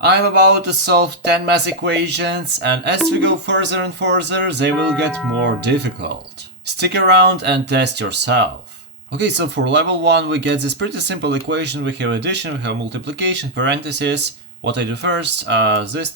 I'm about to solve 10 math equations, and as we go further and further, they will get more difficult. Stick around and test yourself. Okay, so for level 1 we get this pretty simple equation. We have addition, we have multiplication, parentheses. What I do first, this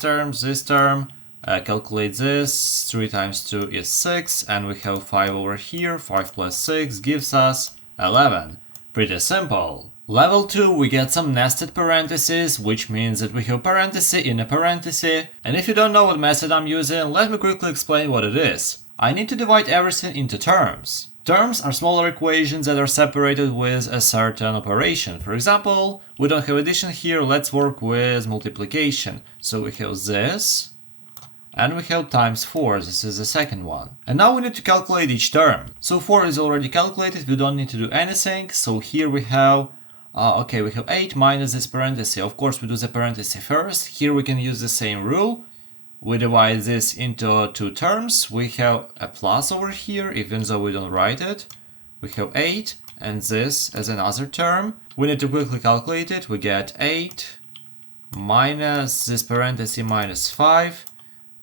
term, calculate this, 3 times 2 is 6, and we have 5 over here, 5 plus 6 gives us 11. Pretty simple. Level 2 we get some nested parentheses, which means that we have parenthesis in a parenthesis, and if you don't know what method I'm using, let me quickly explain what it is. I need to divide everything into terms. Terms are smaller equations that are separated with a certain operation. For example, we don't have addition here, let's work with multiplication. So we have this, and we have times 4, this is the second one. And now we need to calculate each term. So 4 is already calculated, we don't need to do anything. So here we have, we have 8 minus this parenthesis. Of course we do the parenthesis first. Here we can use the same rule. We divide this into two terms. We have a plus over here, even though we don't write it. We have 8 and this as another term. We need to quickly calculate it. We get 8 minus this parenthesis minus 5.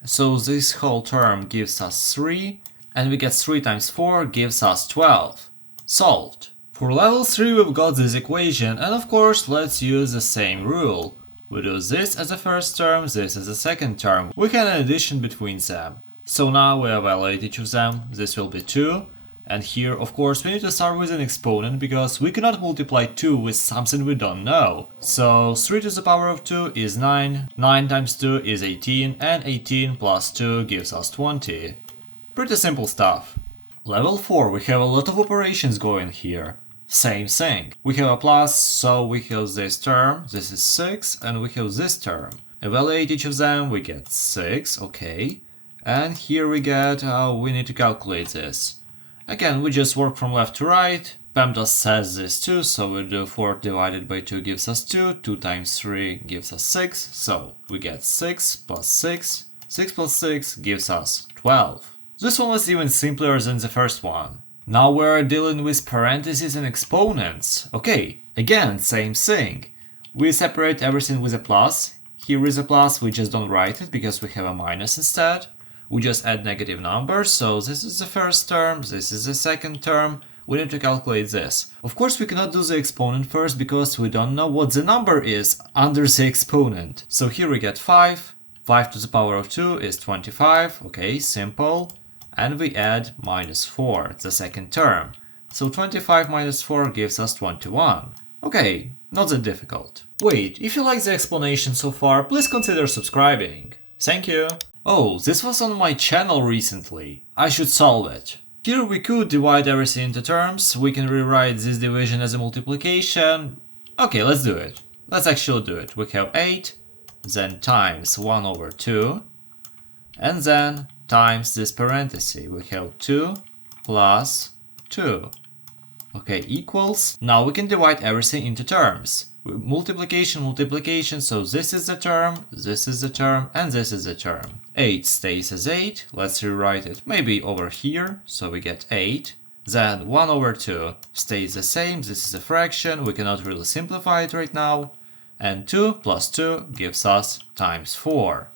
So this whole term gives us 3, and we get 3 times 4 gives us 12. Solved. For level 3 we've got this equation, and of course let's use the same rule. We do this as the first term, this as the second term. We have an addition between them. So now we evaluate each of them. This will be 2. And here, of course, we need to start with an exponent because we cannot multiply 2 with something we don't know. So 3 to the power of 2 is 9, 9 times 2 is 18, and 18 plus 2 gives us 20. Pretty simple stuff. Level 4, we have a lot of operations going here. Same thing. We have a plus, so we have this term, this is 6, and we have this term. Evaluate each of them, we get 6, okay. And here we get, we need to calculate this. Again, we just work from left to right. PEMDAS says this too, so we do 4 divided by 2 gives us 2, 2 times 3 gives us 6, so we get 6 plus 6, 6 plus 6 gives us 12. This one was even simpler than the first one. Now we're dealing with parentheses and exponents. Okay, again, same thing. We separate everything with a plus. Here is a plus, we just don't write it because we have a minus instead. We just add negative numbers, so this is the first term, this is the second term. We need to calculate this. Of course we cannot do the exponent first because we don't know what the number is under the exponent. So here we get 5. 5 to the power of 2 is 25, okay, simple. And we add minus 4, the second term. So 25 minus 4 gives us 21. Okay, not that difficult. Wait, if you like the explanation so far, please consider subscribing. Thank you. Oh, this was on my channel recently. I should solve it. Here we could divide everything into terms. We can rewrite this division as a multiplication. Okay, let's do it. Let's actually do it. We have 8, then times 1 over 2, and then times this parenthesis. We have 2 plus 2. Okay, equals. Now we can divide everything into terms. Multiplication, multiplication, so this is the term, this is the term, and this is the term. 8 stays as 8, let's rewrite it maybe over here, so we get 8. Then 1 over 2 stays the same, this is a fraction, we cannot really simplify it right now. And 2 plus 2 gives us times 4.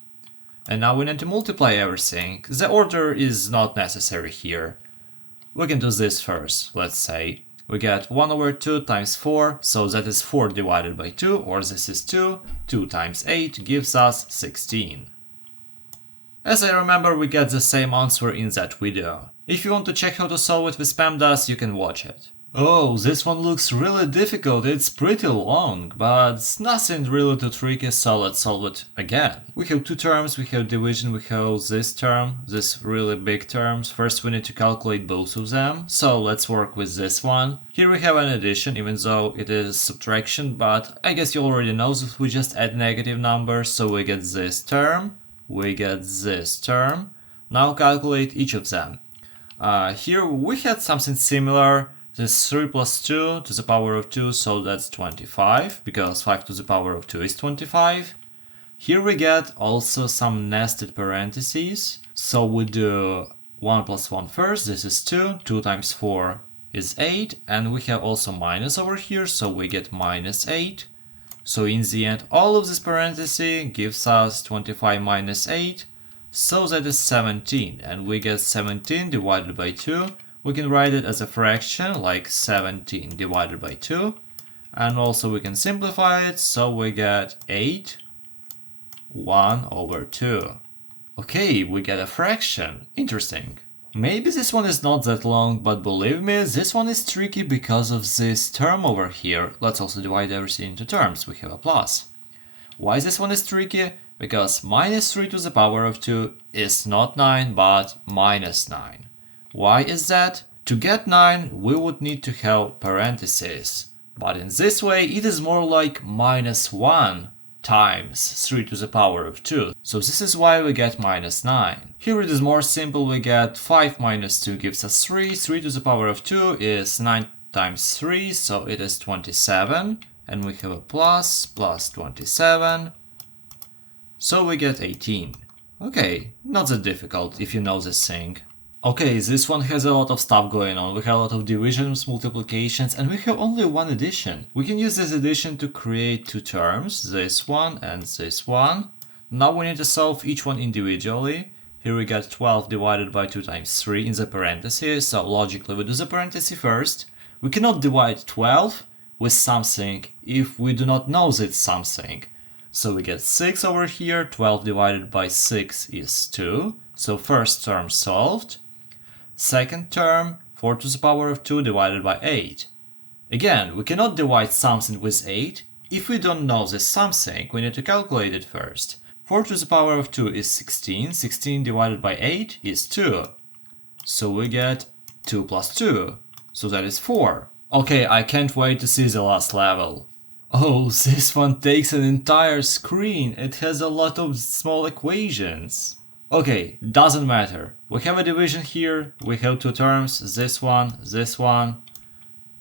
And now we need to multiply everything. The order is not necessary here. We can do this first, let's say. We get 1 over 2 times 4, so that is 4 divided by 2, or this is 2. 2 times 8 gives us 16. As I remember, we get the same answer in that video. If you want to check how to solve it with PEMDAS, you can watch it. Oh, this one looks really difficult, it's pretty long, but it's nothing really too tricky, so let's solve it again. We have two terms, we have division, we have this term, this really big terms. First we need to calculate both of them, so let's work with this one. Here we have an addition, even though it is subtraction, but I guess you already know that we just add negative numbers, so we get this term, we get this term. Now calculate each of them. Here we had something similar. This 3 plus 2 to the power of 2, so that's 25, because 5 to the power of 2 is 25. Here we get also some nested parentheses, so we do 1 plus 1 first, this is 2, 2 times 4 is 8, and we have also minus over here, so we get minus 8. So in the end, all of this parenthesis gives us 25 minus 8, so that is 17, and we get 17 divided by 2. We can write it as a fraction, like 17 divided by 2, and also we can simplify it, so we get 8, 1 over 2. Okay, we get a fraction. Interesting. Maybe this one is not that long, but believe me, this one is tricky because of this term over here. Let's also divide everything into terms. We have a plus. Why this one is tricky? Because minus 3 to the power of 2 is not 9, but minus 9. Why is that? To get 9, we would need to have parentheses. But in this way, it is more like minus 1 times 3 to the power of 2. So this is why we get minus 9. Here it is more simple, we get 5 minus 2 gives us 3. 3 to the power of 2 is 9 times 3, so it is 27. And we have a plus 27. So we get 18. Okay, not that difficult if you know this thing. Okay, this one has a lot of stuff going on. We have a lot of divisions, multiplications, and we have only one addition. We can use this addition to create two terms, this one and this one. Now we need to solve each one individually. Here we get 12 divided by 2 times 3 in the parentheses, so logically we do the parenthesis first. We cannot divide 12 with something if we do not know that it's something. So we get 6 over here, 12 divided by 6 is 2. So first term solved. Second term, 4 to the power of 2 divided by 8. Again, we cannot divide something with 8. If we don't know this something, we need to calculate it first. 4 to the power of 2 is 16. 16 divided by 8 is 2. So we get 2 plus 2. So that is 4. Okay, I can't wait to see the last level. Oh, this one takes an entire screen. It has a lot of small equations. Okay, doesn't matter. We have a division here, we have two terms, this one, this one.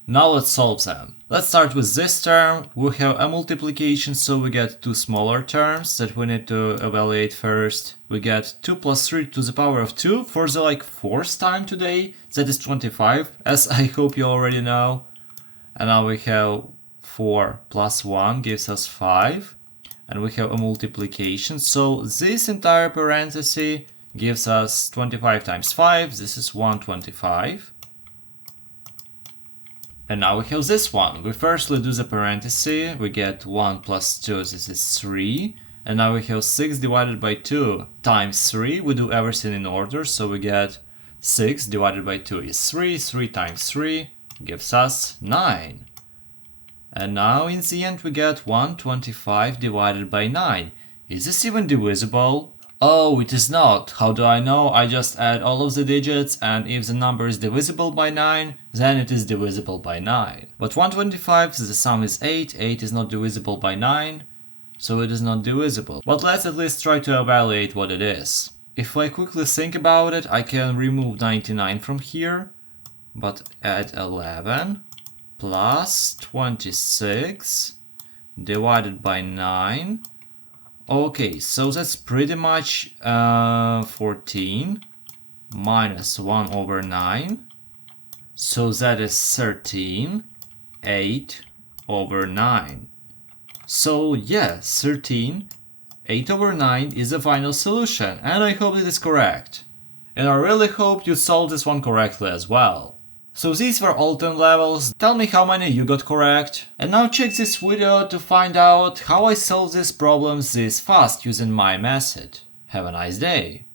Now let's solve them. Let's start with this term. We have a multiplication, so we get two smaller terms that we need to evaluate first. We get 2 plus 3 to the power of 2 for the fourth time today. That is 25, as I hope you already know. And now we have 4 plus 1 gives us 5. And we have a multiplication, so this entire parenthesis gives us 25 times 5, this is 125. And now we have this one. We firstly do the parenthesis, we get 1 plus 2, this is 3. And now we have 6 divided by 2 times 3, we do everything in order, so we get 6 divided by 2 is 3, 3 times 3 gives us 9. And now in the end we get 125 divided by 9. Is this even divisible? Oh, it is not. How do I know? I just add all of the digits, and if the number is divisible by 9, then it is divisible by 9. But 125, the sum is 8. 8 is not divisible by 9, so it is not divisible. But let's at least try to evaluate what it is. If I quickly think about it, I can remove 99 from here, but add 11. Plus 26 divided by 9. Okay, so that's pretty much 14 minus 1 over 9. So that is 13, 8 over 9. So yeah, 13, 8 over 9 is the final solution, and I hope it is correct. And I really hope you solved this one correctly as well. So these were all 10 levels, tell me how many you got correct. And now check this video to find out how I solve these problems this fast using my method. Have a nice day!